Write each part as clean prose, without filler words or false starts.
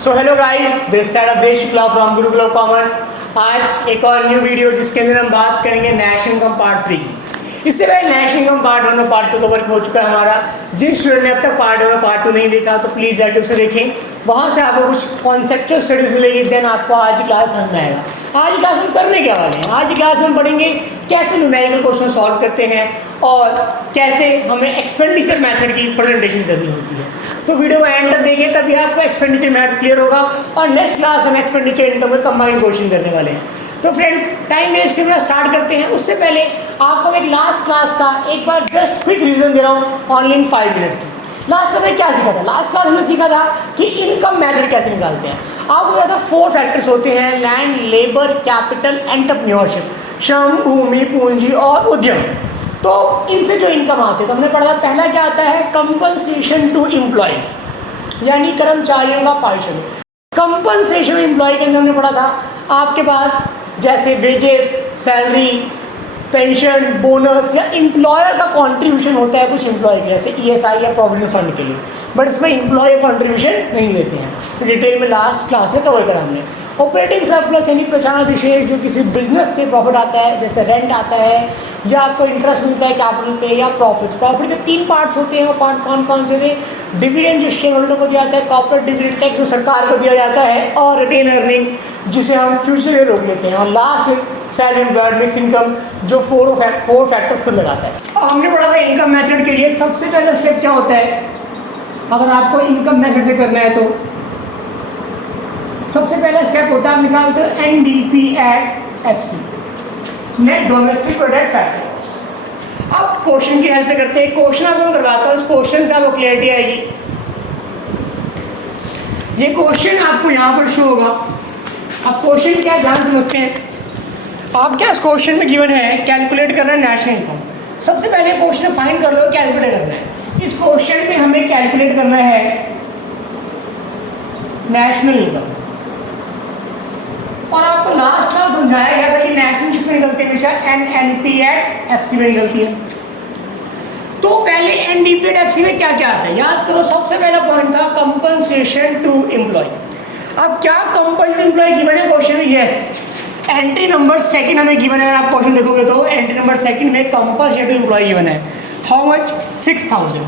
So hello guys, this side of Desh Shukla from Gurukul of Commerce. आज एक और न्यू वीडियो जिसके अंदर हम बात करेंगे नेशनल इनकम पार्ट 3 की। इससे पहले नेशनल इनकम पार्ट 1 और पार्ट 2 कवर हो चुका है हमारा। जिन स्टूडेंट ने अब तक पार्ट 1 और पार्ट 2 नहीं देखा तो प्लीज़ जाके उसे देखें, वहाँ से आपको कुछ कॉन्सेप्चुअल स्टडीज़ मिलेगी। देन आपको आज की क्लास समझ में आएगा। आज की क्लास में करने क्या वाले हैं, आज की क्लास में हम पढ़ेंगे कैसे न्यूमेरिकल क्वेश्चन सॉल्व करते हैं और कैसे हमें एक्सपेंडिचर मेथड की प्रेजेंटेशन करनी होती है। तो वीडियो को एंड तक देखें, तभी आपको एक्सपेंडिचर मेथड क्लियर होगा। और नेक्स्ट क्लास हम एक्सपेंडिचर इनकम में कंबाइंड क्वेश्चन करने वाले हैं। तो फ्रेंड्स, टाइम वेस्ट करना स्टार्ट करते हैं। उससे पहले आपको एक लास्ट क्लास का एक बार जस्ट क्विक रिवीजन दे रहा हूँ, ऑनली इन 5 मिनट्स की। लास्ट क्लास में क्या सीखा था? लास्ट क्लास में सीखा था कि इनकम मेथड कैसे निकालते हैं। आपको पता था 4 फैक्टर्स होते हैं: लैंड, लेबर, कैपिटल, एंटरप्रेन्योरशिप, श्रम, भूमि, पूंजी और उद्यम। तो इनसे जो इनकम आते हैं, तो हमने पढ़ा था पहला क्या आता है, कंपनसेशन टू एम्प्लॉय, यानी कर्मचारियों का पारिश्रमिक। कंपनसेशन एम्प्लॉय के अंदर हमने पढ़ा था आपके पास जैसे वेजेस, सैलरी, पेंशन, बोनस या एम्प्लॉयर का कंट्रीब्यूशन होता है कुछ एम्प्लॉय के, जैसे ईएसआई या प्रोविडेंट फंड के लिए, बट इसमें एम्प्लॉय कंट्रीब्यूशन नहीं लेते हैं। तो डिटेल में लास्ट क्लास में कवर करा हमने। ऑपरेटिंग सरप्लस यानी प्रचाराधिशेष, जो किसी बिजनेस से प्रॉफिट आता है, जैसे रेंट आता है या आपको इंटरेस्ट मिलता है कैपिटल पे, या प्रॉफिट। प्रॉफिट के 3 पार्ट्स होते हैं। वो पार्ट कौन कौन से थे? डिविडेंड जो शेयर होल्डर को दिया जाता है, कॉर्पोरेट डिविडेंड टैक्स जो सरकार को दिया जाता है, और रिटेन अर्निंग जिसे हम फ्यूचर में रोक लेते हैं, और last is self employed mix income जो 4 फैक्टर्स खुद लगाता है। और हमने पढ़ा था इनकम मेथड के लिए सबसे पहला स्टेप क्या होता है अगर आपको इनकम मेथड से करना है। तो सबसे पहला स्टेप होता है, आप निकालते हो NDP at FC, net domestic product factor. अब क्वेश्चन की हेल्प से करते हैं। क्वेश्चन आपको करवाता हूँ, उस क्वेश्चन से आपको क्लियरिटी आएगी। ये क्वेश्चन आपको यहाँ पर शो होगा। अब क्वेश्चन क्या, ध्यान समझते हैं। आप क्या इस क्वेश्चन में गिवन है कैलकुलेट करना है नेशनल इनकम। सबसे पहले क्वेश्चन फाइंड कर लो, कैलकुलेट करना है। इस क्वेश्चन में हमें कैलकुलेट करना है नेशनल इनकम। और आपको लास्ट क्लास समझाया गया था कि नेशनल किसमें निकलती है, हमेशा एनएनपी एट एफसी में निकलती है। तो पहले एनडीपी एट एफसी में क्या क्या आता है याद करो। सबसे पहला पॉइंट था कंपनसेशन टू एम्प्लॉय। अब क्या कंपनसेशन एम्प्लॉय गिवन है क्वेश्चन में? यस। एंट्री नंबर 2 हमें गिवन है। अगर आप क्वेश्चन देखोगे तो एंट्री नंबर 2 में कंपनसेशन टू एम्प्लॉय गिवन है। How much? 6000।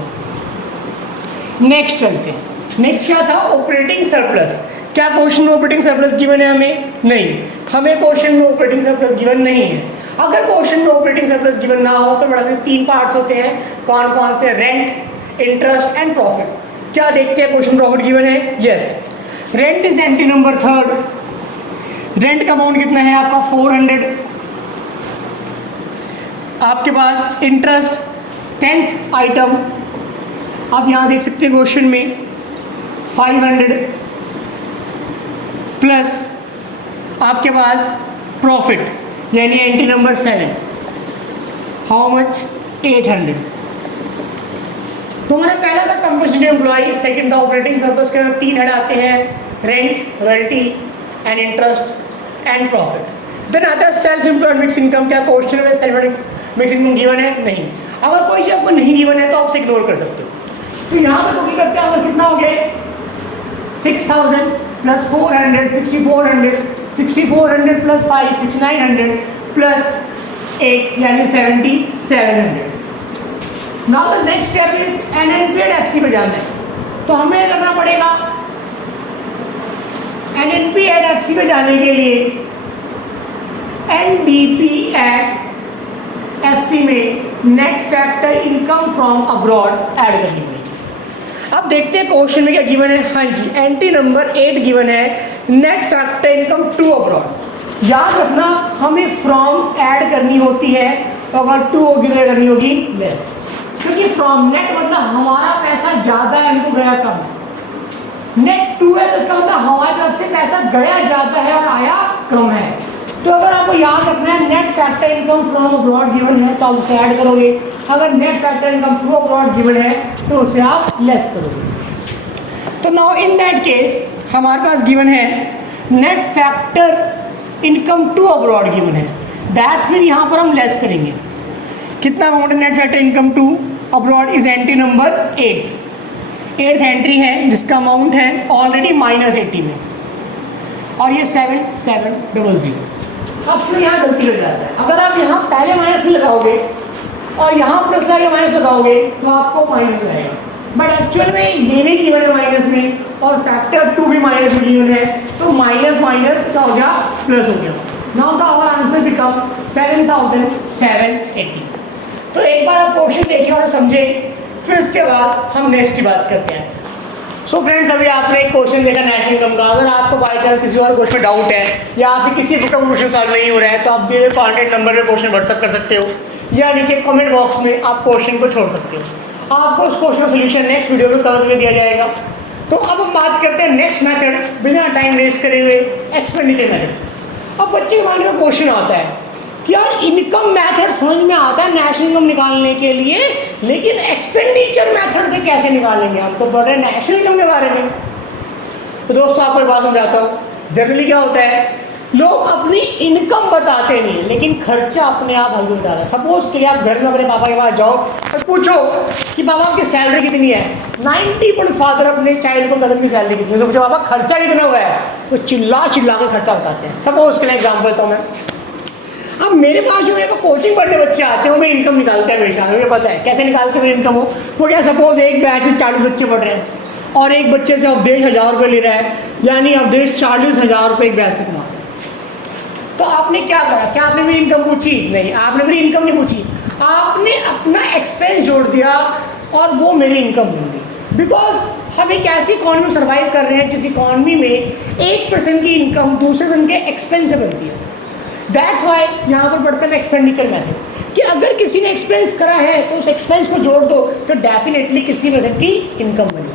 नेक्स्ट चलते हैं। नेक्स्ट क्या था? Operating surplus. क्या क्वेश्चन में ऑपरेटिंग सरप्लस गिवन है? हमें नहीं, हमें क्वेश्चन में ऑपरेटिंग सरप्लस गिवन नहीं है। अगर क्वेश्चन में ऑपरेटिंग सरप्लस गिवन ना हो तो बड़ा से 3 पार्ट्स होते हैं। कौन कौन से? Rent, interest and profit. क्या देखते हैं क्वेश्चन प्रॉफिट गिवन है? Yes. Rent is entry number 3। Rent का अमाउंट कितना है आपका? 400। आपके पास इंटरेस्ट 10th आइटम आप यहाँ देख सकते हैं क्वेश्चन में 500 प्लस आपके पास प्रॉफिट यानी एंट्री नंबर 7, हाउ मच? 800। तो हमारा पहला था कंपनसेशन एम्प्लॉय, सेकंड था ऑपरेटिंग सरप्लस के अंदर 3 हेड आते हैं: rent, royalty and interest and profit. Then आता है सेल्फ एम्प्लॉयड मिक्स इनकम। क्या क्वेश्चन में self employed mix income given है? नहीं। अगर कोई चीज़ आपको नहीं गिवन है तो आप इग्नोर कर सकते हो। तो यहाँ पर टोटल करते हैं हमारे कितना हो गया? 6000 प्लस 400 6400, 6400 प्लस 5 6900 प्लस 8 यानी 7700। Now the next step is NNP at FC पे जाना है। तो हमें करना पड़ेगा एनएनपी एट एफसी पे जाने के लिए एनडीपी एट एफसी में net factor income from abroad add करनी पड़ेगी। अब देखते हैं क्वेश्चन में क्या गिवन है। हाँ जी, एंट्री नंबर 8 गिवन है, net factor income to abroad. याद रखना हमें फ्रॉम ऐड करनी होती है, तो अगर 2 होगी तो करनी होगी लेस, क्योंकि फ्रॉम नेट मतलब हमारा पैसा ज़्यादा है, इनको गया कम। नेट 2 है तो इसका मतलब हमारी तरफ से पैसा गया ज़्यादा है और आया कम है। तो अगर आपको याद रखना है net factor income from abroad given है तो आप उसे ऐड करोगे। अगर net factor income to abroad given है तो उसे आप लेस करोगे। तो नाउ इन दैट केस हमारे पास गिवन है net factor income to abroad given है, दैट्स मीन यहाँ पर हम लेस करेंगे। कितना अमाउंट है net factor income to abroad? Is entry number 8। Eighth entry है जिसका अमाउंट है ऑलरेडी -80 में, और ये 7700। अब फिर यहाँ गलती हो जाता है, अगर आप यहाँ पहले माइनस नहीं लगाओगे और यहाँ प्लस लगा के माइनस लगाओगे तो आपको माइनस आएगा, बट एक्चुअल में ये भी गिवन है माइनस में और फैक्टर 2 भी माइनस में गिवन है, तो माइनस माइनस क्या हो गया, प्लस हो गया। Now the our answer become 7780। तो एक बार आप क्वेश्चन देखिए और समझे, फिर इसके बाद हम नेक्स्ट की बात करते हैं। सो फ्रेंड्स, अभी आपने एक क्वेश्चन देखा नेशनल इनकम का। अगर आपको बाई चांस किसी और क्वेश्चन में डाउट है या आपसे किसी बुक का क्वेश्चन सॉल्व नहीं हो रहा है, तो आप दिए हुए कॉन्टैक्ट नंबर पे क्वेश्चन व्हाट्सअप कर सकते हो या नीचे कमेंट बॉक्स में आप क्वेश्चन को छोड़ सकते हो। आपको उस क्वेश्चन का सोल्यूशन नेक्स्ट वीडियो में कवर में दिया जाएगा। तो अब हम बात करते हैं नेक्स्ट मेथड, बिना टाइम वेस्ट करे हुए, एक्सपेंडिचर मेथड। अब बच्चे के माइंड में क्वेश्चन आता है कि यार इनकम मेथड समझ में आता है नेशनल इनकम निकालने के लिए, लेकिन एक्सपेंडिचर मेथड से कैसे निकालेंगे, हम तो पढ़ रहे हैं नेशनल इनकम के बारे में। तो दोस्तों आपको एक बात समझाता हूँ। जनरली क्या होता है, लोग अपनी इनकम बताते नहीं है लेकिन खर्चा अपने आप हल्के बताता है। सपोज कि आप घर में अपने पापा के पास जाओ और पूछो कि पापा आपकी सैलरी कितनी है, 90% फादर अपने चाइल्ड को कदम की सैलरी कितनी है, तो पूछो पापा खर्चा कितना हुआ है, तो चिल्ला चिल्ला के खर्चा बताते हैं। सपोज के लिए एग्जाम्पल देता हूँ मैं। अब मेरे पास जो मेरे को कोचिंग पढ़ने बच्चे आते हैं वो मेरी इनकम निकालते हैं हमेशा, मुझे पता है कैसे निकालते हैं मेरी इनकम हो। वो क्या, सपोज एक बैच में 40 बच्चे पढ़ रहे हैं और एक बच्चे से अवधेश 1000 रुपये ले रहा है, यानी अवधेश 40,000 रुपये एक बैच से कमा। तो आपने क्या करा, क्या आपने मेरी इनकम पूछी? नहीं, आपने मेरी इनकम नहीं पूछी, आपने अपना एक्सपेंस जोड़ दिया और वो मेरी इनकम बन गई। बिकॉज हम एक ऐसी इकॉनमी में सर्वाइव कर रहे हैं जिस इकॉनमी में 1% की इनकम दूसरे दिन के एक्सपेंस से बनती है। दैट्स वाई यहाँ पर पढ़ते हैं एक्सपेंडिचर मेथड, कि अगर किसी ने एक्सपेंस करा है तो उस एक्सपेंस को जोड़ दो तो डेफिनेटली किसी परसेंट की इनकम बनी।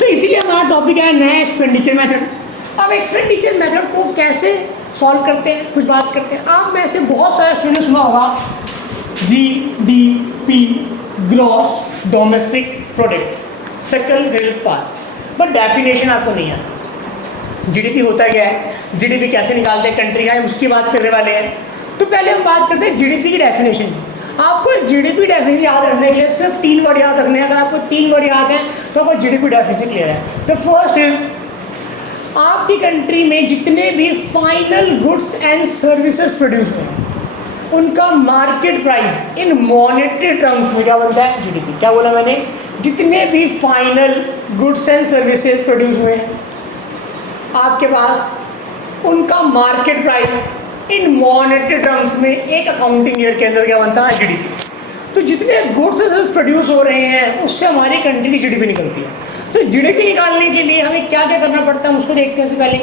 तो इसीलिए हमारा टॉपिक है नया एक्सपेंडिचर मेथड। अब एक्सपेंडिचर मेथड को कैसे सॉल्व करते हैं, कुछ बात करते हैं। आप में से बहुत सारे स्टूडेंट ने सुना होगा GDP, ग्रॉस डोमेस्टिक प्रोडक्ट, सकल घरेलू उत्पाद, बट डेफिनेशन आपको नहीं आता। GDP होता क्या है, GDP कैसे निकालते हैं कंट्री का, हम उसकी बात करने वाले हैं। तो पहले हम बात करते हैं GDP की डेफिनेशन की। आपको GDP डेफिनेशन याद रखने के लिए सिर्फ 3 वर्ड याद रखने हैं। अगर आपको 3 वर्ड याद है तो आपको GDP डेफिनेशन क्लियर है। द फर्स्ट इज, आपकी कंट्री में जितने भी final goods and services produce हुए उनका market price in monetary terms में क्या बनता है, GDP। क्या बोला मैंने, जितने भी final goods and services produce हुए हैं आपके पास, उनका market price in monetary terms में एक अकाउंटिंग ईयर के अंदर क्या बनता है, GDP। तो जितने गुड्स एंड सर्विसेज प्रोड्यूस हो रहे हैं उससे हमारी कंट्री की GDP निकलती है। तो GDP निकालने के लिए हमें क्या क्या करना पड़ता है उसको देखते हैं। सबसे पहले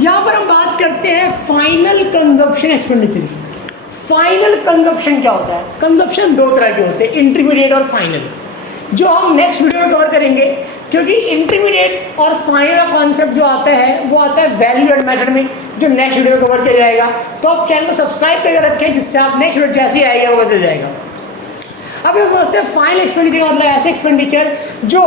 यहाँ पर हम बात करते हैं फाइनल कंजप्शन एक्सपेंडिचर की। फाइनल कंजप्शन क्या होता है, कंजप्शन 2 तरह के होते हैं, इंटरमीडिएट और फाइनल, जो हम नेक्स्ट वीडियो में कवर करेंगे। क्योंकि इंटरमीडिएट और फाइनल कॉन्सेप्ट जो आता है वो आता है वैल्यू एड मेथड में, जो नेक्स्ट वीडियो में कवर किया जाएगा। तो आप चैनल को सब्सक्राइब करके रखें जिससे आप नेक्स्ट वीडियो जैसे ही आएगा वो बदल जाएगा। अब हम समझते हैं फाइनल एक्सपेंडिचर का मतलब ऐसे एक्सपेंडिचर जो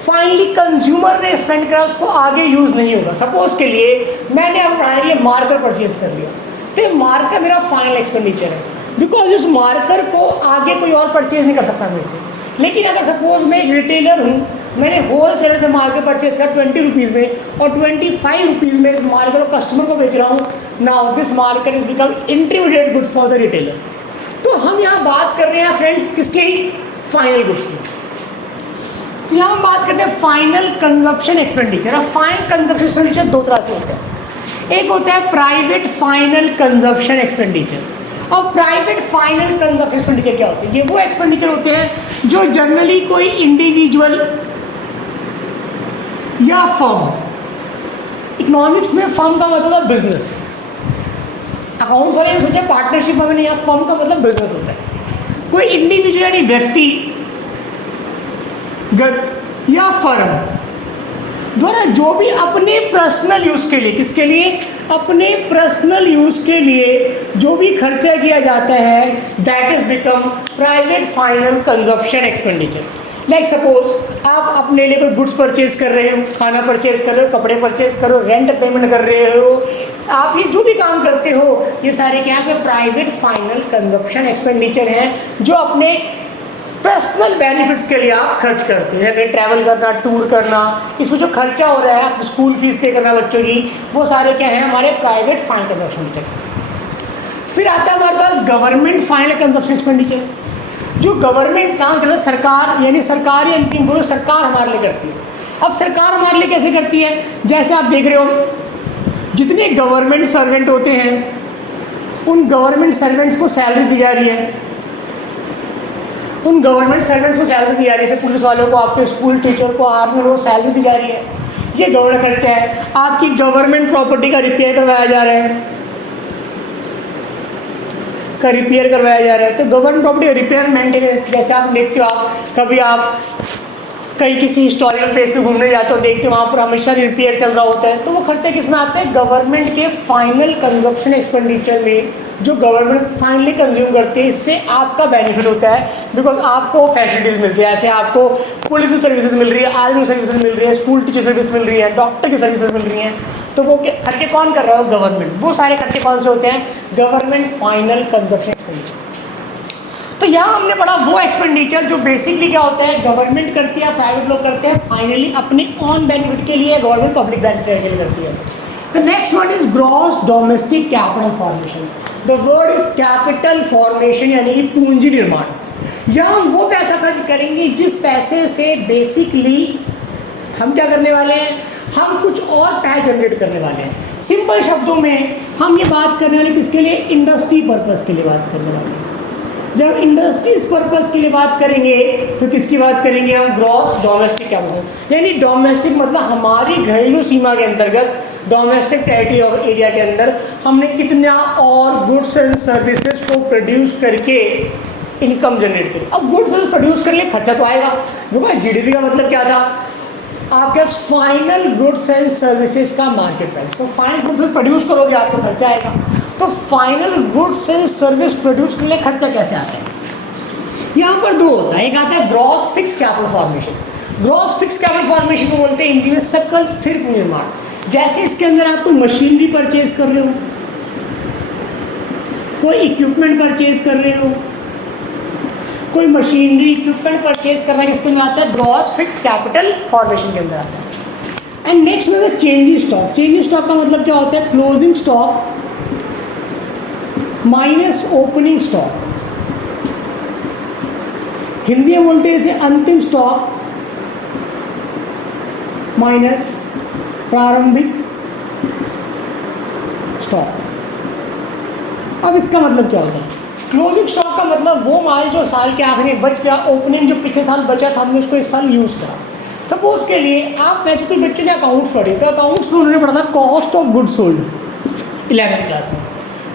फाइनली कंज्यूमर ने स्पेंड करा उसको आगे यूज़ नहीं होगा। सपोज के लिए मैंने अपने लिए मार्कर परचेज कर लिया, तो ये मार्कर मेरा फाइनल एक्सपेंडिचर है, बिकॉज उस मार्कर को आगे कोई और परचेज नहीं कर सकता मेरे से। लेकिन अगर सपोज मैं एक रिटेलर हूँ, मैंने होल सेलर से मार्कर परचेज किया 20 रुपीज़ में और 25 रुपीज़ में इस मार्कर को कस्टमर को बेच रहा हूँ। Now this marker is become intermediate goods for the retailer. तो हम यहाँ बात कर रहे हैं फ्रेंड्स किसकी, फाइनल गुड्स की। तो यहाँ हम बात करते हैं फाइनल कंजप्शन एक्सपेंडिचर। अब फाइनल कंजप्शन एक्सपेंडिचर 2 तरह से होता है, एक होता है प्राइवेट फाइनल कंजप्शन एक्सपेंडिचर। अब प्राइवेट फाइनल कंजप्शन एक्सपेंडिचर क्या होते हैं, ये वो एक्सपेंडिचर होते हैं जो जनरली कोई इंडिविजुअल या फर्म, इकोनॉमिक्स में फर्म का मतलब है बिजनेस, अकाउंट्स वाले ने सोचा पार्टनरशिप में नहीं, फर्म का मतलब बिजनेस होता है। कोई इंडिविजुअल यानी व्यक्तिगत या फर्म द्वारा जो भी अपने पर्सनल यूज़ के लिए, किसके लिए, अपने पर्सनल यूज़ के लिए जो भी खर्चा किया जाता है that is become private final consumption expenditure. Like suppose आप अपने लिए कोई गुड्स परचेज कर रहे हो, खाना परचेज कर रहे हो, कपड़े परचेज कर रहे हो, रेंट पेमेंट कर रहे हो, आप ये जो भी काम करते हो ये सारे क्या है, प्राइवेट फाइनल कंजप्शन एक्सपेंडिचर हैं जो अपने पर्सनल पर्सनल बेनिफिट्स के लिए आप खर्च करते हैं, कहीं ट्रैवल करना, टूर करना, इसमें जो खर्चा हो रहा है, आप स्कूल फीस पे करना बच्चों की, वो सारे क्या हैं हमारे प्राइवेट फाइनल कंजप्शन एक्सपेंडिचर। फिर आता है हमारे पास गवर्नमेंट फाइनल कंजप्शन एक्सपेंडिचर, जो गवर्नमेंट नाम चलो सरकार, यानी सरकारी अंतिम बोझ सरकार हमारे लिए करती है। अब सरकार हमारे लिए कैसे करती है, जैसे आप देख रहे हो जितने गवर्नमेंट सर्वेंट होते हैं उन गवर्नमेंट सर्वेंट्स को सैलरी दी जा रही है, उन गवर्नमेंट सर्वेंट्स को सैलरी दी जा रही है, जैसे पुलिस वालों को, आपके स्कूल टीचर को, आर्मी को सैलरी दी जा रही है, ये गवर्नमेंट खर्चा है। आपकी गवर्नमेंट प्रॉपर्टी का रिपेयर करवाया जा रहा है, तो गवर्नमेंट प्रॉपर्टी रिपेयर मेंटेनेंस, जैसे आप देखते हो, आप कभी आप कहीं किसी हिस्टोरिकल प्लेस पे घूमने जाते हो, देखते हो वहाँ पर हमेशा रिपेयर चल रहा होता है, तो वो खर्चा किस में आता है, गवर्नमेंट के फाइनल कंजप्शन एक्सपेंडिचर में, जो गवर्नमेंट फाइनली कंज्यूम करती है। इससे आपका बेनिफिट होता है, बिकॉज आपको फैसिलिटीज़ मिलती है, ऐसे आपको पुलिस की सर्विसेज मिल रही है, आर्मी सर्विसेज मिल रही है, स्कूल टीचर सर्विस मिल रही है, डॉक्टर की सर्विसेज मिल रही हैं, तो वो खर्चे कौन कर रहा है, गवर्नमेंट। वो सारे खर्चे कौन से होते हैं, गवर्नमेंट फाइनल कंजप्शन एक्सपेंडिचर। तो यहाँ हमने पढ़ा वो एक्सपेंडिचर जो बेसिकली क्या होता है, गवर्नमेंट करती है, प्राइवेट लोग करते हैं, फाइनली अपने ऑन बेनिफिट के लिए, गवर्नमेंट पब्लिक बेनिफिट के लिए करती है। The next one is gross domestic capital formation. The word is capital formation, यानी कि पूंजी निर्माण। यहाँ हम वो पैसा खर्च करेंगे जिस पैसे से बेसिकली हम क्या करने वाले हैं, हम कुछ और पैसा जनरेट करने वाले हैं। सिंपल शब्दों में हम ये बात करने वाले किसके लिए, इंडस्ट्री पर्पस के लिए बात करने वाले हैं। जब इंडस्ट्रीज पर्पस के लिए बात करेंगे तो किसकी बात करेंगे हम, ग्रॉस डोमेस्टिक कैपिटल, यानी डोमेस्टिक मतलब हमारी घरेलू सीमा के अंतर्गत, डोमेस्टिक टेरिटरी ऑफ एरिया के अंदर हमने कितना और गुड्स एंड सर्विसेज को प्रोड्यूस करके इनकम जनरेट करी। अब गुड्स सर्विस प्रोड्यूस करने खर्चा तो आएगा, बिकॉज जीडीपी का मतलब क्या था, आपके फाइनल गुड्स एंड सर्विसेज का मार्केट प्राइस। तो फाइनल गुड्स प्रोड्यूस करोगे आपको खर्चा आएगा। तो final goods and service produce करने खर्चा कैसे आता है, यहाँ पर दो होता है, एक आता है gross fix capital formation. Gross fix capital formation को बोलते हैं हिंदी में सकल स्थिर निर्माण। जैसे इसके अंदर आप कोई मशीनरी परचेज कर रहे हो, कोई इक्विपमेंट परचेज कर रहे हो, कोई मशीनरी इक्विपमेंट परचेज करना किसके अंदर आता है, ग्रॉस फिक्स कैपिटल फॉर्मेशन के अंदर आता है। एंड नेक्स्ट में चेंजिंग स्टॉक। चेंजिंग स्टॉक का मतलब क्या होता है, closing stock minus opening stock. Hindi में बोलते हैं इसे अंतिम स्टॉक माइनस प्रारंभिक स्टॉक। अब इसका मतलब क्या होता है, क्लोजिंग स्टॉक का मतलब वो माल जो साल के आखिर में बच गया, ओपनिंग जो पिछले साल बचा था हमने उसको इस साल यूज़ करा। सपोज के लिए आप वैसे कोई बच्चों ने अकाउंट्स पढ़े, तो अकाउंट्स में उन्होंने पढ़ा था cost of goods sold 11th class में,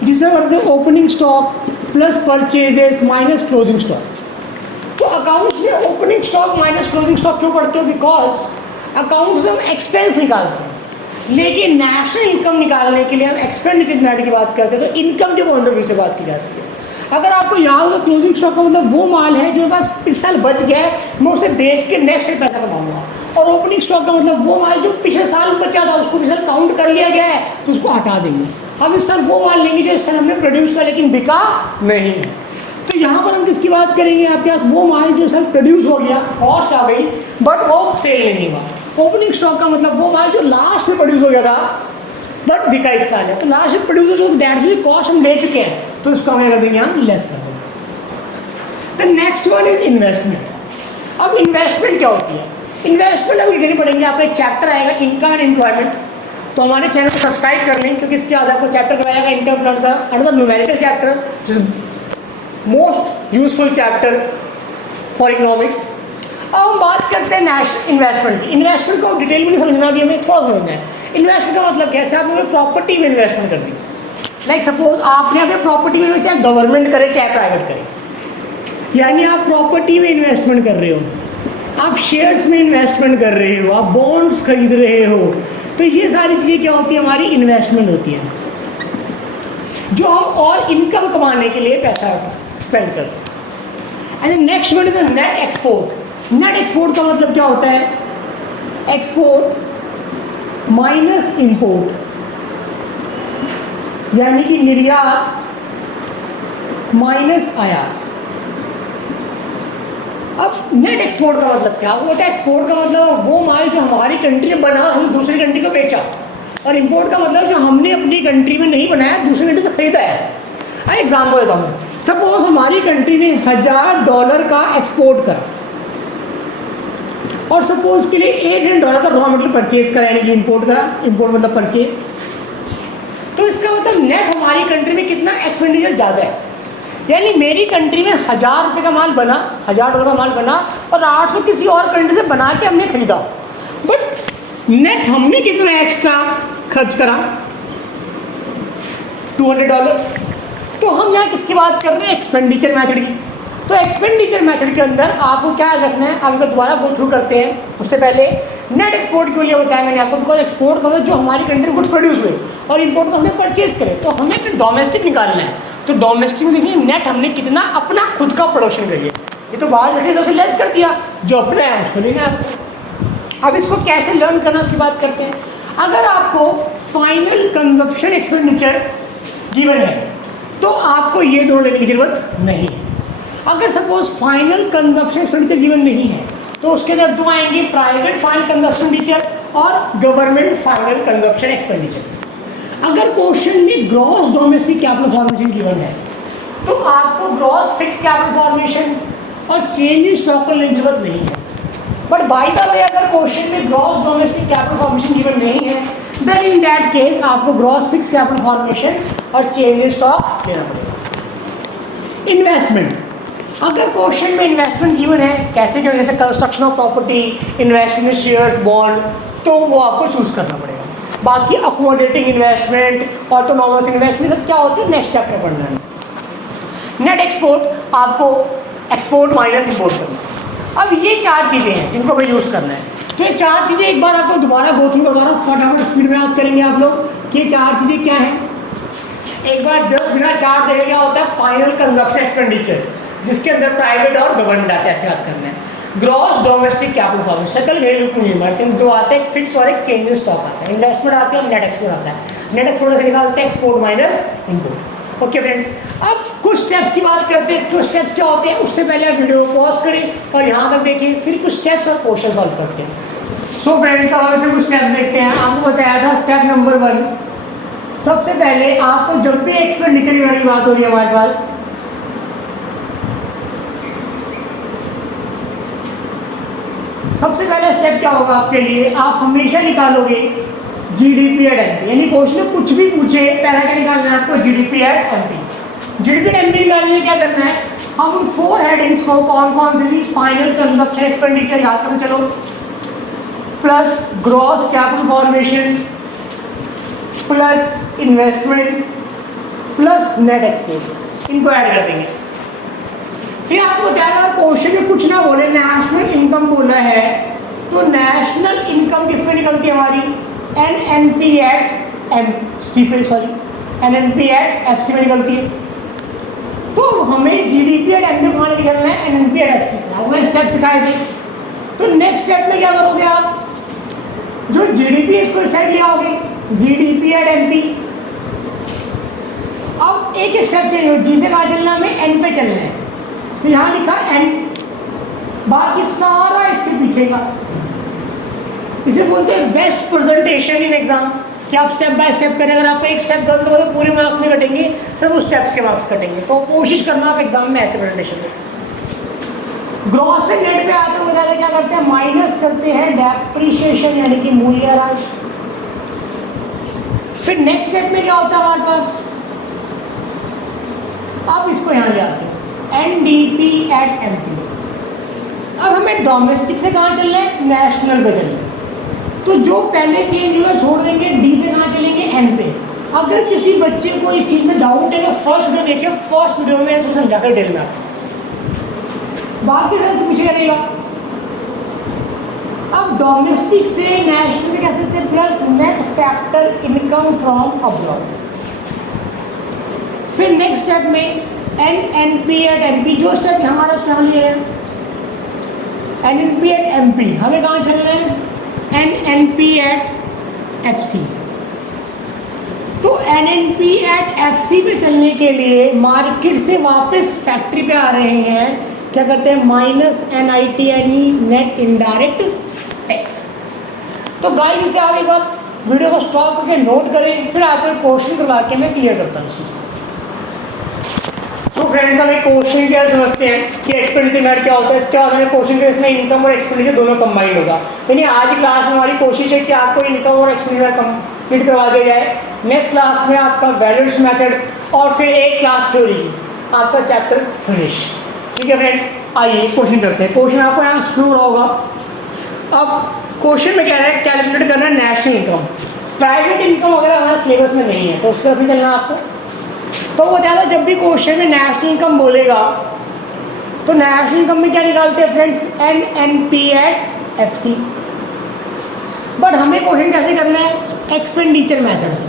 जिसे पढ़ते हैं opening stock plus purchases minus closing stock. तो अकाउंट्स में opening stock minus closing stock क्यों पढ़ते हो, बिकॉज अकाउंट्स में हम एक्सपेंस निकालते हैं, लेकिन नेशनल इनकम निकालने के लिए हम एक्सपेंडिचर मैटर की बात करते हैं, तो इनकम के पॉइंट ऑफ व्यू से बात की जाती है। अगर आपको याद हो तो क्लोजिंग स्टॉक का मतलब वो माल है जो मेरे पास इस साल बच गया है, मैं उसे बेच के नेक्स्ट ईयर पैसा कमाऊंगा। और ओपनिंग स्टॉक का मतलब वो माल जो पिछले साल बचा था, उसको पिछले काउंट कर लिया गया है, तो उसको हटा देंगे। हम इस साल वो माल लेंगे जो इस साल हमने प्रोड्यूस किया लेकिन बिका नहीं है। तो यहाँ पर हम किसकी बात करेंगे, आपके पास वो माल जो सर प्रोड्यूस हो गया, कॉस्ट आ गई बट वो सेल नहीं हुआ। ओपनिंग स्टॉक का मतलब वो माल जो लास्ट में प्रोड्यूस हो गया था बट बिका इस साल है, तो लास्ट में प्रोड्यूस हो दैट्स मीन कॉस्ट हम ले चुके हैं, तो इसको हमें कर देंगे हम लेस कर देंगे। The next one is investment. अब इन्वेस्टमेंट क्या होती है, इन्वेस्टमेंट अभी डिटेल पढ़ेंगे, आपका एक चैप्टर आएगा इनकम एंड एम्प्लॉयमेंट, तो हमारे चैनल को सब्सक्राइब कर लें क्योंकि इसके बाद आपको चैप्टर कराएगा इनकम प्लान सा another numerical chapter, most useful chapter for economics. अब हम बात करते हैं नेशनल इन्वेस्टमेंट की। इन्वेस्टमेंट को डिटेल में नहीं समझना, भी हमें थोड़ा समझना है। इन्वेस्टमेंट का मतलब कैसे, आपने प्रॉपर्टी में इन्वेस्टमेंट कर दी, लाइक सपोज आपने अपने प्रॉपर्टी में चाहे गवर्नमेंट करे चाहे प्राइवेट करे, यानी आप प्रॉपर्टी में इन्वेस्टमेंट कर रहे हो, आप शेयर्स में इन्वेस्टमेंट कर रहे हो, आप बॉन्ड्स खरीद रहे हो, तो ये सारी चीज़ें क्या होती है, हमारी इन्वेस्टमेंट होती है, जो हम और इनकम कमाने के लिए पैसा स्पेंड करते हैं। And next one is net export. Net export का मतलब क्या होता है, एक्सपोर्ट माइनस इंपोर्ट, यानी कि निर्यात माइनस आयात। अब नेट एक्सपोर्ट का मतलब क्या होता है? एक्सपोर्ट का मतलब वो माल जो हमारी कंट्री में बना हमने दूसरी कंट्री को बेचा, और इंपोर्ट का मतलब जो हमने अपनी कंट्री में नहीं बनाया दूसरी कंट्री से खरीदा है। एग्जाम्पल देता हूँ, सपोज हमारी कंट्री ने $1000 का एक्सपोर्ट करा और सपोज के लिए $800 का रॉ मटेरियल परचेज करा, यानी कि इंपोर्ट करा, इंपोर्ट मतलब परचेज। तो इसका मतलब नेट हमारी कंट्री में कितना एक्सपेंडिचर ज़्यादा है, यानी मेरी कंट्री में $1000 का माल बना, $1000 का माल बना और 800 किसी और कंट्री से बना के हमने खरीदा, बट नेट हमने कितना एक्स्ट्रा खर्च करा? $200। तो हम यहाँ किसकी बात कर रहे हैं? एक्सपेंडिचर मेथड की। तो एक्सपेंडिचर मेथड के अंदर आपको क्या रखना है, अब दोबारा गो थ्रू करते हैं। उससे पहले नेट एक्सपोर्ट के लिए बताया मैंने आपको, बिकॉज एक्सपोर्ट का जो हमारी कंट्री में गुड्स प्रोड्यूस हुए और इंपोर्ट तो हमने परचेज करे, तो हमें फिर डोमेस्टिक निकालना है। तो डोमेस्टिक में देखिए नेट हमने कितना अपना खुद का प्रोडक्शन करिए, ये तो बाहर से खरीदा उसे लेस कर दिया, जो अपना है उसको लेना है। अब इसको कैसे लर्न करना उसकी बात करते हैं। अगर आपको फाइनल कंजप्शन एक्सपेंडिचर गिवन है तो आपको ये दोनों लेने की जरूरत नहीं है। अगर suppose final consumption expenditure given नहीं है तो उसके अंदर दो आएंगे, प्राइवेट फाइनल कंजप्शन एक्सपेंडिचर और गवर्नमेंट फाइनल कंजप्शन एक्सपेंडिचर। अगर क्वेश्चन में gross domestic capital formation given है तो आपको ग्रॉस फिक्स कैपिटल फॉर्मेशन और चेंज इन स्टॉक को लेने की जरूरत नहीं है। बट बाय द वे अगर क्वेश्चन में gross domestic capital formation given नहीं है, देन इन दैट केस आपको ग्रॉस फिक्स कैपिटल फॉर्मेशन और चेंज इन स्टॉक लेना पड़ेगा। इन्वेस्टमेंट, अगर क्वेश्चन में इन्वेस्टमेंट गिवन है, कैसे कि जैसे construction of property, investment shares, bond, तो वो आपको चूज करना पड़ेगा। बाकी अकोमोडेटिंग इन्वेस्टमेंट, ऑटोनॉमस इन्वेस्टमेंट सब क्या होती है नेक्स्ट चैप्टर पढ़ना है। नेट एक्सपोर्ट आपको एक्सपोर्ट माइनस इंपोर्ट करना। अब ये चार चीज़ें हैं जिनको हमें यूज़ करना है। तो ये चार चीज़ें एक बार आपको दोबारा गो थ्रू करवा रहा हूँ, फटाफट स्पीड में याद करेंगे आप लोग कि ये चार चीज़ें क्या हैं। एक बार जस्ट बिना चार्ट देखे क्या होता है, फाइनल कंजप्शन एक्सपेंडिचर जिसके अंदर प्राइवेट और गवर्नमेंट आता है, ऐसे याद करना है। ग्रॉस डोमेस्टिक कैपिटल फॉर्मेशन, सकल घरेलू पूंजी में दो आते हैं, एक फिक्स और एक चेंज इन स्टॉक आता है। इन्वेस्टमेंट आती है और नेट एक्सपोर्ट आता है। नेट एक्सपोर्ट से निकालते हैं export minus import. Okay friends, अब कुछ स्टेप्स की बात करते हैं। कुछ स्टेप्स क्या होते हैं, उससे पहले आप वीडियो को पॉज करें और यहाँ तक देखिए, फिर कुछ स्टेप्स और क्वेश्चन सॉल्व करते हैं। सो फ्रेंड्स, अब से कुछ स्टेप्स देखते हैं। आपको बताया था स्टेप नंबर 1, सबसे पहले आपको जब भी एक्सपेंडिचर की बात हो रही है हमारे पास, सबसे पहला स्टेप क्या होगा आपके लिए, आप हमेशा निकालोगे जीडीपी एट एमपी, यानी क्वेश्चन कुछ भी पूछे पहले क्या निकालना है आपको, GDP at MP. GDP at MP निकालने में क्या करना है, हम उन 4 हेडिंग्स को कौन कौन सी, फाइनल कंजप्शन एक्सपेंडिचर याद करो चलो, plus gross capital formation, plus investment, plus net export, इनको ऐड कर देंगे। फिर आपको बताया क्वेश्चन में कुछ ना बोले, नेशनल इनकम बोला है तो नेशनल इनकम किस पे निकलती है हमारी, एनएनपी एट एमसी पे, सॉरी एनएनपी एट एफसी में निकलती है। तो हमें जीडीपी एट एमपी कहाँ निकलना है, एनएनपी एट एफसी। आपको स्टेप सिखाए थे। तो नेक्स्ट स्टेप में क्या करोगे आप, जो जीडीपी इसको इस साइड ले आओगे, जीडीपी एट एमपी। अब एक एक स्टेप चाहिए, जी से कहाँ चलना है, हमें एन पे चलना है, तो यहाँ लिखा एन, बाकी सारा इसके पीछे का। इसे बोलते हैं बेस्ट प्रेजेंटेशन इन एग्जाम, कि आप स्टेप बाय स्टेप करें। अगर आप एक स्टेप गलत हो तो पूरे मार्क्स नहीं कटेंगे, सिर्फ उस स्टेप्स के मार्क्स कटेंगे। तो कोशिश करना आप एग्जाम में ऐसे प्रेजेंटेशन करें। ग्रॉस से नेट पे आते हुए बताया क्या करते हैं, माइनस करते हैं डेप्रिसिएशन यानी कि मूल्यह्रास। फिर नेक्स्ट स्टेप में क्या होता है हमारे पास, आप इसको यहाँ ले आते हो एनडीपी एट एमपी। अब हमें डोमेस्टिक से कहाँ चलना है, नेशनल पे चलना है। तो जो पहले चेंज हुआ छोड़ देंगे, डी से कहाँ चलेंगे, एन पे। अगर किसी बच्चे को इस चीज़ में डाउट है तो फर्स्ट वीडियो देखिए, फर्स्ट वीडियो में इसको समझा कर डिटेल में आपको, बाकी सब पीछे करेगा। अब डोमेस्टिक से नेशनल में कह सकते हैं, plus net factor income from abroad. फिर नेक्स्ट स्टेप में एनएनपी एट एमपी, जो स्टेप हमारा उसमें हम ले रहे हैं एनएनपी एट एमपी, हमें कहाँ चलना है, एनएनपी एट एफसी। तो NNP@FC पे चलने के लिए मार्केट से वापस फैक्ट्री पे आ रहे हैं, क्या करते हैं, -NIT यानी नेट इनडायरेक्ट टैक्स। तो गाइस इसे आगे एक बार वीडियो को स्टॉप करके नोट करें, फिर आपको एक क्वेश्चन करवा के मैं क्लियर करता हूँ इस चीज़ को। तो फ्रेंड्स हम एक क्वेश्चन क्या समझते हैं कि एक्सपेंडिचर नेट क्या होता है। इसके बाद हमें क्वेश्चन के इसमें इनकम और एक्सपेंडिचर दोनों कंबाइंड होगा। यानी आज की क्लास में हमारी कोशिश है कि आपको इनकम और एक्सपेंडिचर कंप्लीट करवा दिया जाए। नेक्स्ट क्लास में आपका वैल्यूएशन मेथड और फिर एक क्लास थ्योरी की आपका चैप्टर फिनिश। ठीक है फ्रेंड्स, आइए क्वेश्चन करते हैं। क्वेश्चन आपको यहाँ शुरू होगा। अब क्वेश्चन में कह रहा है कैलकुलेट करना नेशनल इनकम। प्राइवेट इनकम अगर हमारे सिलेबस में नहीं है तो उसका भी चलना आपको। तो वो ज़्यादा जब भी क्वेश्चन में नेशनल इनकम बोलेगा तो नेशनल इनकम में क्या निकालते हैं फ्रेंड्स, NNP@FC। बट हमें क्वेश्चन कैसे करना है, एक्सपेंडिचर मेथड से।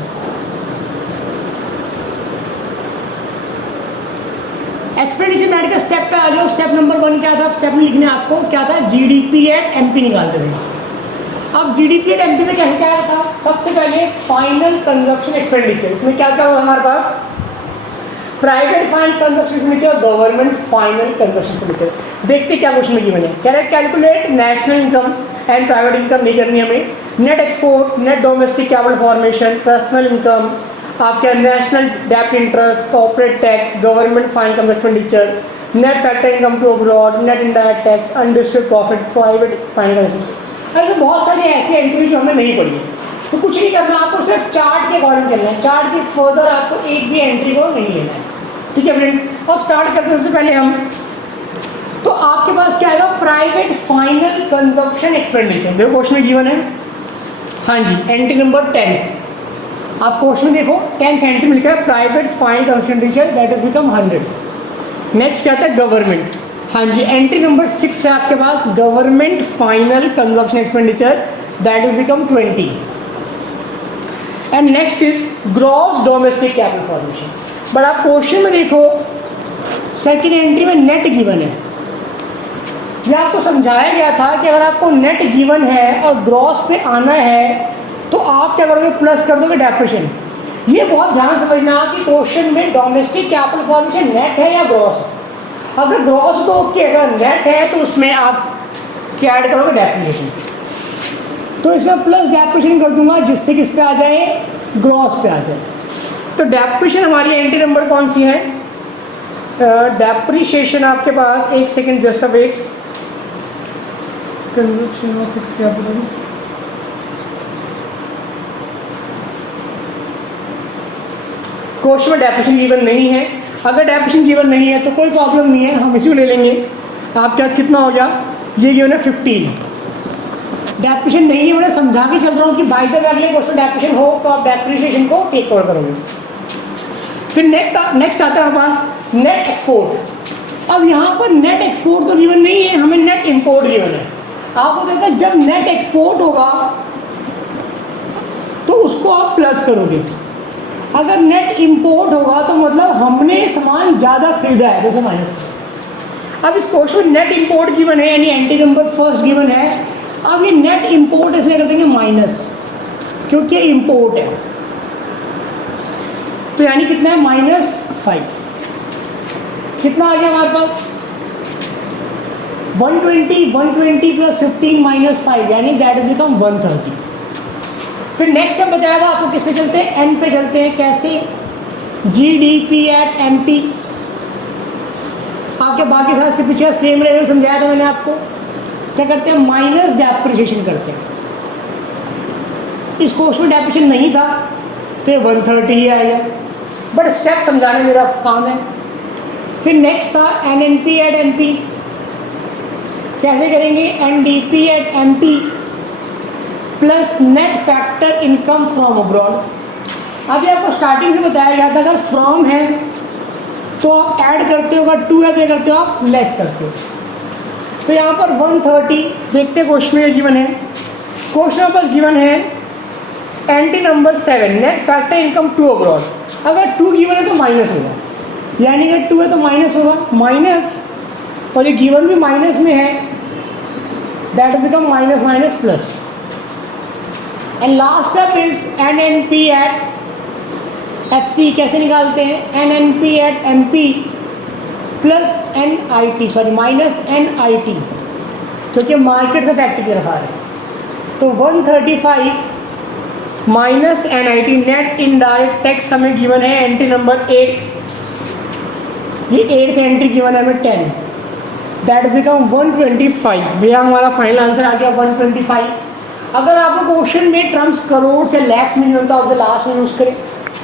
एक्सपेंडिचर मेथड के स्टेप पे आ जाओ। स्टेप नंबर 1 क्या था, स्टेप में लिखने आपको क्या था, GDP@MP निकालते थे। अब GDP@MP में क्या था, सबसे पहले फाइनल कंजप्शन एक्सपेंडिचर। इसमें क्या क्या होगा हमारे पास, private final consumption expenditure, government final consumption expenditure. देखते क्या क्वेश्चन में गिवन है। कह रहे calculate national income and private income नहीं करनी हमें। Net export, net domestic capital formation, personal income, आपके नेशनल डेप्ट interest, corporate tax, government final consumption expenditure, net factor income to abroad, net indirect tax, undistributed profit, private final consumption. ऐसे बहुत सारी ऐसी entries जो हमें नहीं पड़ी है। तो कुछ नहीं करना, आपको सिर्फ चार्ट के अकॉर्डिंग चलना है। चार्ट के फर्दर आपको एक भी एंट्री को नहीं लेना है। ठीक है फ्रेंड्स, अब स्टार्ट करते हैं। सबसे पहले हम तो आपके पास क्या आएगा, प्राइवेट फाइनल कंजप्शन एक्सपेंडिचर। देखो क्वेश्चन में गिवन है, हाँ जी, एंट्री नंबर 10th। आप क्वेश्चन में देखो 10th एंट्री में लिखा है private final consumption expenditure that is become 100। Next क्या आता है, गवर्नमेंट। हाँ जी, एंट्री नंबर 6 है आपके पास, government final consumption expenditure that is become 20। And next is gross domestic capital formation. But आप क्वेश्चन में देखो सेकेंड एंट्री में नेट गिवन है। यह आपको समझाया गया था कि अगर आपको नेट गिवन है और ग्रॉस पे आना है तो आप क्या करोगे, प्लस कर दोगे डेप्रिसिएशन। ये बहुत ध्यान समझना कि क्वेश्चन में डोमेस्टिक कैपिटल फॉर्मेशन नेट है या ग्रॉस है। अगर ग्रॉस तो ओके, अगर नेट है तो उसमें आप क्या ऐड करोगे, डेप्रिसिएशन। तो इसमें प्लस डेप्रिसिएशन कर दूंगा जिससे किस पे आ जाए, ग्रॉस पे आ जाए। तो डेप्रिसिएशन हमारी एंट्री नंबर कौन सी है, डेप्रिसिएशन आपके पास, एक second just a wait, consumption of fixed capital. Question में डेप्रिसिएशन गिवन नहीं है। अगर डेप्रिसिएशन गिवन नहीं है तो कोई प्रॉब्लम नहीं है, हम इसी को ले लेंगे। आपके पास कितना हो गया, ये गिवन है 15। डेप्रिसिएशन नहीं है, मैं समझा के चल रहा हूँ कि बाई द वे अगले क्वेश्चन डेप्रिसिएशन हो तो आप डेप्रिसिएशन को टेक ओवर करोगे। फिर नेक्स्ट आता है हमारे पास नेट एक्सपोर्ट। अब यहाँ पर नेट एक्सपोर्ट तो गिवन नहीं है, हमें नेट इंपोर्ट गिवन है। आपको देखा जब नेट एक्सपोर्ट होगा तो उसको आप प्लस करोगे। अगर नेट इंपोर्ट होगा तो मतलब हमने सामान ज़्यादा खरीदा है, जैसे माइनस। अब इस क्वेश्चन में नेट इंपोर्ट गिवन है, यानी एंट्री नंबर 1 गिवन है। अब ये नेट इंपोर्ट इसलिए कर देंगे माइनस, क्योंकि ये इंपोर्ट है। तो यानी कितना है, -5। कितना आ गया हमारे पास, 120 प्लस 15 -5 यानी दैट इज बिकम 130। फिर नेक्स्ट स्टेप बताएगा आपको, किस पे चलते हैं, एन पे चलते हैं। कैसे, GDP@MP। आपके बाकी सारा इसके पीछे सेम रहेगा, समझाया था मैंने आपको। क्या करते हैं, माइनस डेप्रिसिएशन करते हैं। इस क्वेश्चन में डेप्रिसिएशन नहीं था तो 130 ही आएगा, बट स्टेप समझाने मेरा काम है। फिर नेक्स्ट था NNP@MP। कैसे करेंगे, NDP@MP plus net factor income from abroad. अभी आपको स्टार्टिंग से बताया गया था, अगर फ्रॉम है तो आप ऐड करते हो, अगर टू है तो करते हो आप लेस करते हो। तो यहाँ पर 130 देखते हैं क्वेश्चन में गिवन है। क्वेश्चन बस गिवन है entry number 7 net factor income to abroad. अगर 2 गिवन है तो माइनस होगा, यानी अगर 2 है तो माइनस होगा, माइनस, और ये गिवन भी माइनस में है, that is become minus minus plus. And last step is NNP@FC। कैसे निकालते हैं, NNP@MP plus NIT, sorry minus NIT, क्योंकि मार्केट से फैक्ट्री की रखा है। तो 135 minus NIT, net indirect tax हमें गिवन है एंट्री नंबर 8, ये 8th एंट्री गिवन है हमें 10, दैट इज इक्वल 125। भैया हमारा फाइनल आंसर आ गया 125। अगर आपको क्वेश्चन में टर्म्स करोड़ से लैक्स में नहीं होता, आप लास्ट में यूज़ करें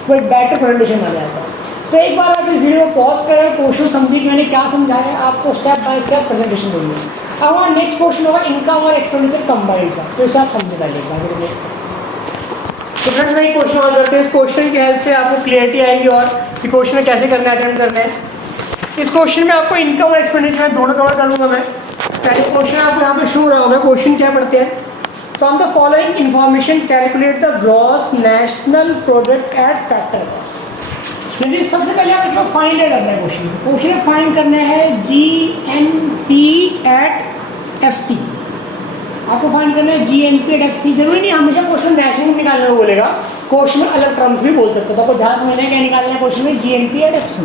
तो एक बेटर प्रेजेंटेशन आ जाता है। तो एक बार आप इस वीडियो को पॉज करें, क्वेश्चन समझिए कि मैंने क्या समझाया, आपको स्टेप बाय स्टेप प्रेजेंटेशन दूंगा। अब हमारा नेक्स्ट क्वेश्चन होगा इनकम और एक्सपेंडिचर कंबाइंड का, तो इसे आप समझ डालिएगा। तो फ्रेंड्स मैं क्वेश्चन और करते हैं, इस क्वेश्चन की हेल्प से आपको क्लियरिटी आएगी और कि क्वेश्चन में कैसे करना है, अटेम्प्ट करना है। इस क्वेश्चन में आपको इनकम और एक्सपेंडिचर दोनों कवर कर लूँगा मैं। पहले क्वेश्चन आपको यहाँ पे शो रहा होगा, क्वेश्चन क्या पढ़ते हैं, from the following information calculate the gross national product at factor cost. यदि सबसे पहले आपको फाइंड करना है, क्वेश्चन में फाइंड करना है GNP एट FC। आपको फाइंड करना है GNP एट FC। जरूरी नहीं हमेशा क्वेश्चन नेशनल निकालने को बोलेगा, क्वेश्चन में अलग टर्म्स भी बोल सकते हो। तो आपको ध्यान समझना है क्या निकालना है क्वेश्चन में GNP एट FC,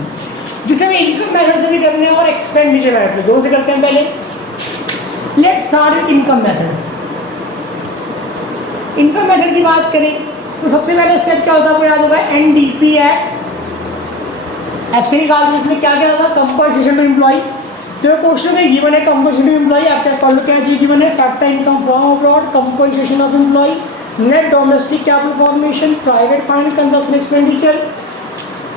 जिसे हमें इनकम मेथड से भी करने हैं और एक्सपेंडिचर मेथड से, दोनों से करते हैं। पहले let's start with income method. Income method की बात करें तो सबसे पहले स्टेप क्या होता है आपको याद होगा, NDP एट FC निकालते हैं। इसमें क्या क्या होता है, कंपनसेशन टू एम्प्लॉय। तो क्वेश्चन में गिवन है कंपनसेशन टू एम्प्लॉय, आपके पढ़ लो क्या चीज गिवन है, factor income from abroad, compensation of employ, net domestic capital formation, private finance consumption expenditure,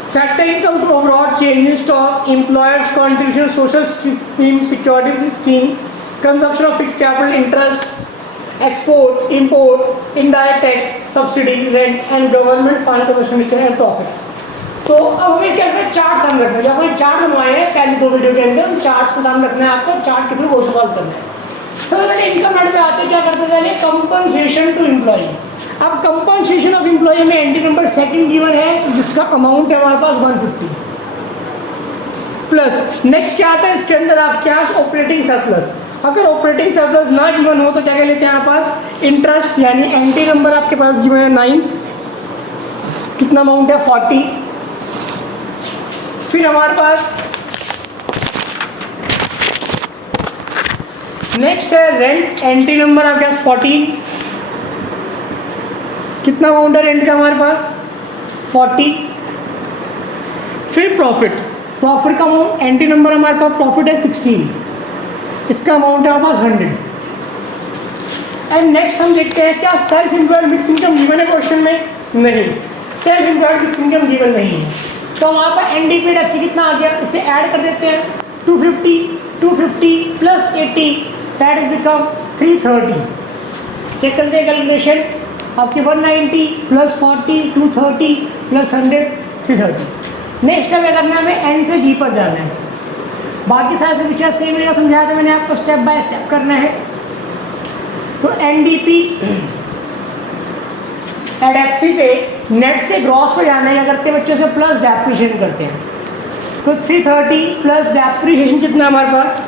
factor income to abroad, change stock, employers contribution, social scheme, security scheme, consumption of fix capital, interest, export, import, indirect tax, subsidy, rent and government final expenditure and profit. तो अब हमें क्या करना है, chart सामने रखना है। जब हमने चार्ट बनवाए हैं पहले 2 वीडियो के अंदर, उन चार्ट्स को सामने रखना है आपको, चार्ट के थ्रू क्वेश्चन सॉल्व करना है। सबसे पहले इनकम मेथड पे आते क्या करते हैं, कंपनसेशन टू एम्प्लॉय। अब कंपनसेशन ऑफ एम्प्लॉय में एंट्री नंबर 2 गिवन है, जिसका अमाउंट है हमारे पास 150 प्लस। नेक्स्ट क्या आता है इसके अंदर आपके पास ऑपरेटिंग सरप्लस। अगर ऑपरेटिंग सरप्लस ना गिवन हो तो क्या कह लेते हैं हमारे पास इंटरेस्ट, यानी एंट्री नंबर आपके पास गिवन है 9th, कितना अमाउंट है 40। फिर हमारे पास नेक्स्ट है रेंट, एंट्री नंबर आपके पास 14, कितना अमाउंट है रेंट का हमारे पास 40। फिर प्रॉफिट, प्रॉफिट का अमाउंट, एंट्री नंबर हमारे पास प्रॉफिट है 16, इसका अमाउंट है हमारे पास 100। एंड नेक्स्ट हम देखते हैं क्या self employed mix income given है क्वेश्चन में, नहीं, self employed mix income given नहीं है। तो हमारे पास NDP एट FC कितना आ गया, इसे ऐड कर देते हैं, 250 plus 80, that is become 330। Check करते हैं कैलकुलेशन, आपके 190 प्लस 40 230 प्लस 100 330। नेक्स्ट क्या करना है, हमें N से G पर जाना है। बाकी सारे से पीछे सेम रहेगा, समझाया था मैंने आपको, स्टेप बाय स्टेप करना है। तो NDP एट FC पे नेट से ग्रॉस पे जाना है, क्या करते हैं बच्चों से, प्लस डेप्रिशिएशन करते हैं। तो 330 प्लस डेप्रिशिएशन कितना हमारे पास,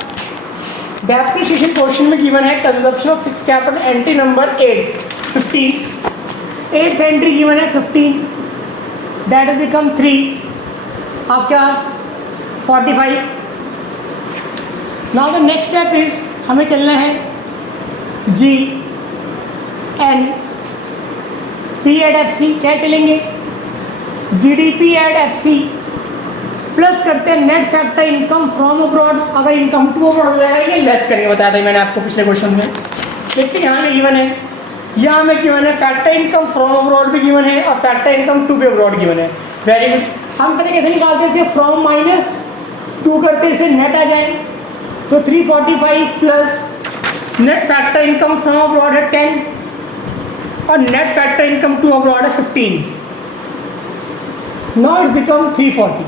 डेप्रिशिएशन क्वेश्चन में गिवन है consumption of fix capital, entry number 8th entry given है 15, दैट इज बिकम 3, आपके पास 45। Now the next step is हमें चलना है GNP एट FC, क्या चलेंगे GDP एट FC प्लस करते हैं net factor income from abroad. अगर इनकम टू अब्रॉड हो जाएगा ये लेस करेंगे, बताया था मैंने आपको पिछले क्वेश्चन में। देखते हैं यहाँ में गिवन है, यहाँ में गिवन है फैक्टर इनकम फ्रॉम अब्रॉड भी गिवन है और फैक्टर इनकम टू भी अब्रॉड गिवन है। Very good. हम पता कैसे निकालते हैं इसे, फ्रॉम -2 करते इसे नेट आ जाए, तो 345 plus net factor income from abroad है 10 और net factor income to abroad है 15। Now it's become 340।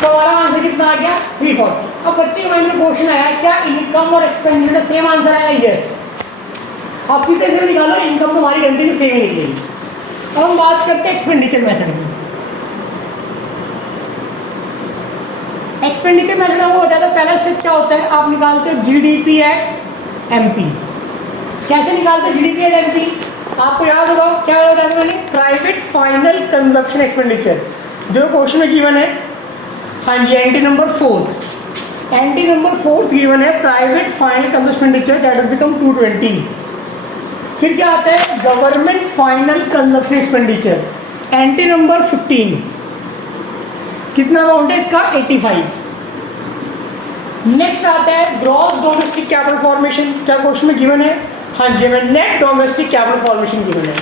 तो हमारा आंसर कितना आ गया 340। अब बच्चे के माइंड में क्वेश्चन आया क्या इनकम और एक्सपेंडिचर सेम आंसर आया, यस। आप किस तरह से निकालो, इनकम तो हमारी कंट्री की सेम ही निकलेगी। अब हम बात करते हैं एक्सपेंडिचर मेथड की। एक्सपेंडिचर मेथड वो होता है, तो पहला स्टेप क्या होता है, आप निकालते हो GDP एट MP। कैसे निकालते हैं GDP एट MP, आपको याद होगा क्या होता है मैंने, प्राइवेट फाइनल कंजप्शन एक्सपेंडिचर। जो क्वेश्चन में गिवन है हाँ जी, entry number fourth, entry number fourth given है private final consumption expenditure that has become 220। फिर क्या आता है government final consumption expenditure, entry number 15, कितना अमाउंट है इसका 85। नेक्स्ट आता है ग्रॉस डोमेस्टिक कैपिटल फॉर्मेशन, क्या क्वेश्चन में गिवन है, हाँ जी हमें net domestic capital formation given है।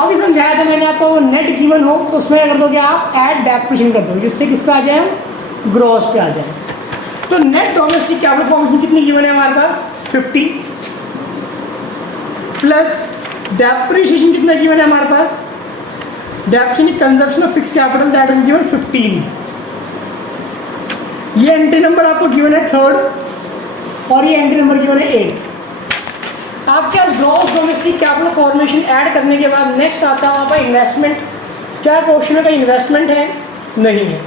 अभी समझाया था मैंने आपको, नेट गिवन हो तो उसमें कर दोगे आप ऐड डेप्रिसिएशन कर दो, जिससे किस पे आ जाए हम ग्रॉस पे आ जाए। तो नेट डोमेस्टिक कैपिटल फॉर्मेशन कितनी गिवन है हमारे पास 50 प्लस डेप्रिसिएशन कितना गिवन है हमारे पास, depreciation consumption of fix capital that is given 15। ये एंट्री नंबर आपको गिवन है थर्ड और ये एंट्री नंबर गिवन है 8। आपके पास gross domestic capital formation add करने के बाद नेक्स्ट आता है आपका इन्वेस्टमेंट। क्या क्वेश्चन का इन्वेस्टमेंट है, नहीं है।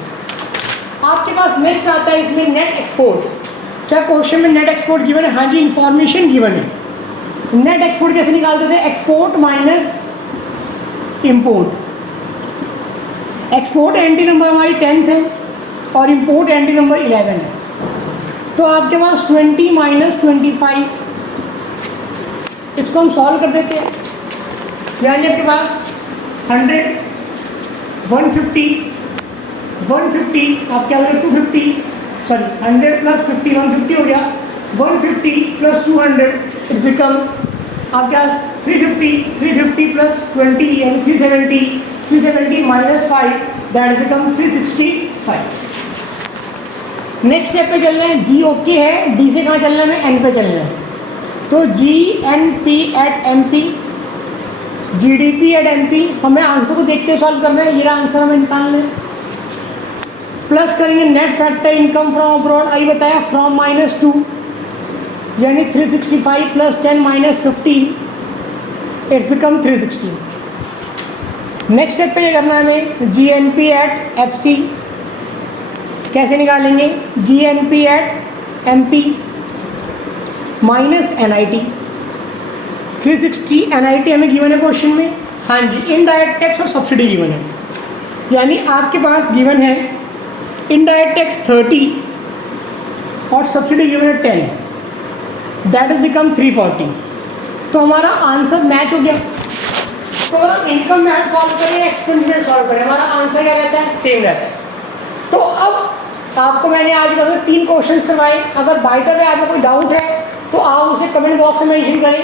आपके पास नेक्स्ट आता है इसमें नेट एक्सपोर्ट, क्या क्वेश्चन में नेट एक्सपोर्ट गिवन है, हाँ जी इंफॉर्मेशन गिवन है। नेट एक्सपोर्ट कैसे निकालते थे, export minus import. Export entry number हमारी 10th है और इंपोर्ट एंट्री नंबर 11 है। तो आपके पास 20 माइनस 25, इसको हम सॉल्व कर देते हैं, यानी आपके पास 100, 150, 150 आपके आ गया 250, सॉरी 100 प्लस 50 150 हो गया, 150 प्लस 200 इट्स बिकम आपके पास 350, 350 प्लस 20 यानी 370, 370 minus 5 that is become 365। Next step पे चलना है, जी ओके है, डी से कहाँ चलना है, हमें एन पे चलना है। तो G N P at M P, G D P at M P, हमें आंसर को देखते हुए सॉल्व करना है, ये आंसर हमें निकालना है। प्लस करेंगे net factor income from abroad, I बताया फ्रॉम -2 यानी 365 plus 10 minus 15 it's become 360। Next step पे ये करना है हमें, G N P at F C, कैसे निकालेंगे, G N P at M P minus N I T, 360 N I T हमें गिवन है क्वेश्चन में, हाँ जी इनडायरेक्ट टैक्स और सब्सिडी गिवन है, यानी आपके पास गिवन है इनडायरेक्ट टैक्स 30 और सब्सिडी गिवन है 10, दैट इज बिकम 340। तो हमारा आंसर मैच हो गया। तो अगर हम इनकम मैथ सॉल्व करें, एक्सपेंस मैथ सॉल्व करें, हमारा आंसर क्या रहता है, सेम रहता है। तो अब आपको मैंने आज का 3 क्वेश्चंस करवाए, अगर बाय द वे आपको कोई डाउट है तो आप उसे कमेंट बॉक्स में मेंशन करें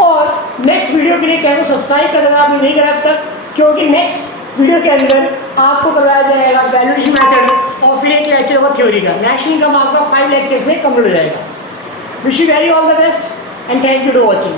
और नेक्स्ट वीडियो के लिए चैनल को सब्सक्राइब कर देना आपने नहीं करा अब तक, क्योंकि नेक्स्ट वीडियो के अंदर आपको करवाया जाएगा वैल्यूएशन मेथड और फिर एक लेक्चर होगा थ्योरी का। नेशनल इनकम आपका 5 लेक्चर्स में कंप्लीट हो जाएगा। Wish you very all the best and thank you for watching.